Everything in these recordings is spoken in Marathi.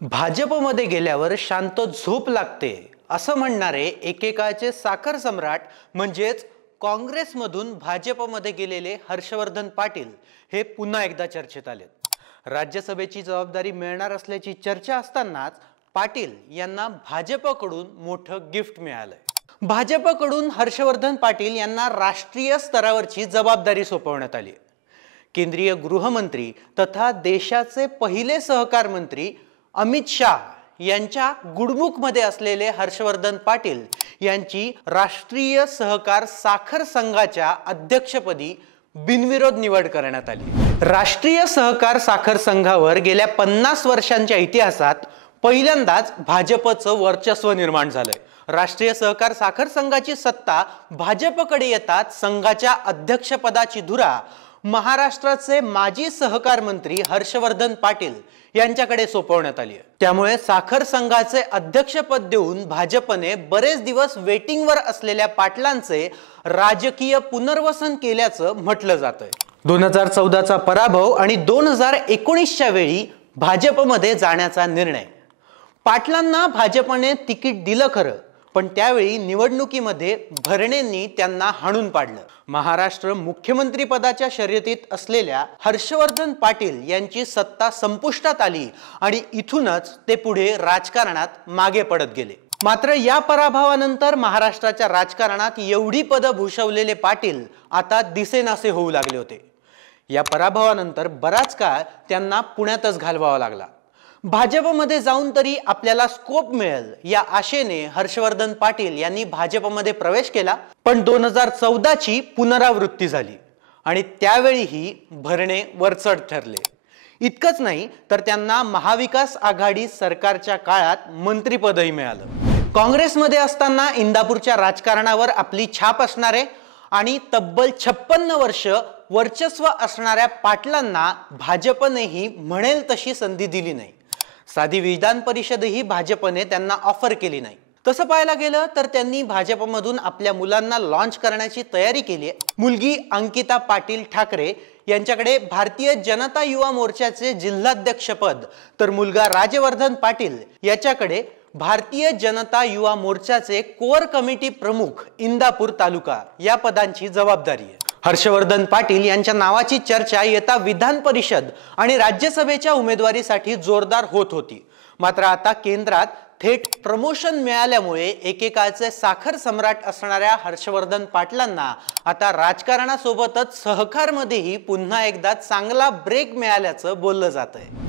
भाजपमध्ये गेल्यावर शांत झोप लागते असं म्हणणारे एकेकाळचे साखर सम्राट म्हणजेच काँग्रेसमधून भाजपमध्ये गेलेले हर्षवर्धन पाटील हे पुन्हा एकदा चर्चेत आले। राज्यसभेची जबाबदारी मिळणार असल्याची चर्चा असतानाच पाटील यांना भाजपकडून मोठं गिफ्ट मिळालंय। भाजपकडून हर्षवर्धन पाटील यांना राष्ट्रीय स्तरावरची जबाबदारी सोपवण्यात आली। केंद्रीय गृहमंत्री तथा देशाचे पहिले सहकार मंत्री अमित शाह यांच्या गुडमुखमध्ये असलेले हर्षवर्धन पाटील यांची राष्ट्रीय सहकार साखर संघाच्या अध्यक्षपदी बिनविरोध निवड करण्यात आली। राष्ट्रीय सहकार साखर संघावर गेल्या 50 वर्षांच्या इतिहासात पहिल्यांदाच भाजपचं वर्चस्व निर्माण झालंय। राष्ट्रीय सहकार साखर संघाची सत्ता भाजपकडे येताच संघाच्या अध्यक्षपदाची धुरा महाराष्ट्राचे माजी सहकार मंत्री हर्षवर्धन पाटील यांच्याकडे सोपवण्यात आली। त्यामुळे साखर संघाचे अध्यक्षपद देऊन भाजपने बरेच दिवस वेटिंगवर असलेल्या पाटलांचे राजकीय पुनर्वसन केल्याचं म्हटलं जातंय। 2014चा पराभव आणि 2019च्या वेळी भाजपमध्ये जाण्याचा निर्णय। पाटलांना भाजपने तिकीट दिलं खरं, पण त्यावेळी निवडणुकीमध्ये भरणेंनी त्यांना हाणून पाडलं। महाराष्ट्र मुख्यमंत्री पदाच्या शर्यतीत असलेल्या हर्षवर्धन पाटील यांची सत्ता संपुष्टात आली आणि इथूनच ते पुढे राजकारणात मागे पडत गेले। मात्र या पराभवानंतर महाराष्ट्राच्या राजकारणात एवढी पदं भूषवलेले पाटील आता दिसेनासे होऊ लागले होते। या पराभवानंतर बराच काळ त्यांना पुण्यातच घालवावा लागला। भाजपमध्ये जाऊन तरी आपल्याला स्कोप मिळेल या आशेने हर्षवर्धन पाटील यांनी भाजपमध्ये प्रवेश केला, पण 2014ची पुनरावृत्ती झाली आणि त्यावेळीही भरणे वरचढ ठरले। इतकंच नाही तर त्यांना महाविकास आघाडी सरकारच्या काळात मंत्रिपदही मिळालं। काँग्रेसमध्ये असताना इंदापूरच्या राजकारणावर आपली छाप असणारे आणि तब्बल 56 वर्ष वर्चस्व असणाऱ्या पाटलांना भाजपनेही म्हणेल तशी संधी दिली नाही। साधी विधान परिषदही भाजपने त्यांना ऑफर केली नाही। तसं पाहायला गेलं तर त्यांनी भाजपमधून आपल्या मुलांना लॉन्च करण्याची तयारी केली आहे। मुलगी अंकिता पाटील ठाकरे यांच्याकडे भारतीय जनता युवा मोर्चाचे जिल्हाध्यक्षपद, तर मुलगा राजवर्धन पाटील याच्याकडे भारतीय जनता युवा मोर्चाचे कोर कमिटी प्रमुख इंदापूर तालुका या पदांची जबाबदारी आहे। हर्षवर्धन पाटील यांच्या नावाची चर्चा येता विधान परिषद आणि राज्यसभेच्या उमेदवारीसाठी जोरदार होत होती। मात्र आता केंद्रात थेट प्रमोशन मिळाल्यामुळे एकेकाळचे साखर सम्राट असणाऱ्या हर्षवर्धन पाटलांना आता राजकारणासोबतच सहकारमध्येही पुन्हा एकदा चांगला ब्रेक मिळाल्याचं बोललं जातंय।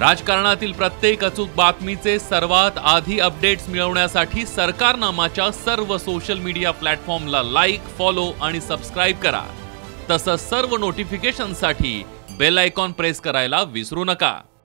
राजकारणातील प्रत्येक अचूक बातमीचे सर्वात आधी अपडेट्स मिळवण्यासाठी सरकारनामाच्या सर्व सोशल मीडिया प्लॅटफॉर्मला लाईक, फॉलो आणि सबस्क्राईब करा। तसंच सर्व नोटिफिकेशनसाठी बेल आयकॉन प्रेस करायला विसरू नका।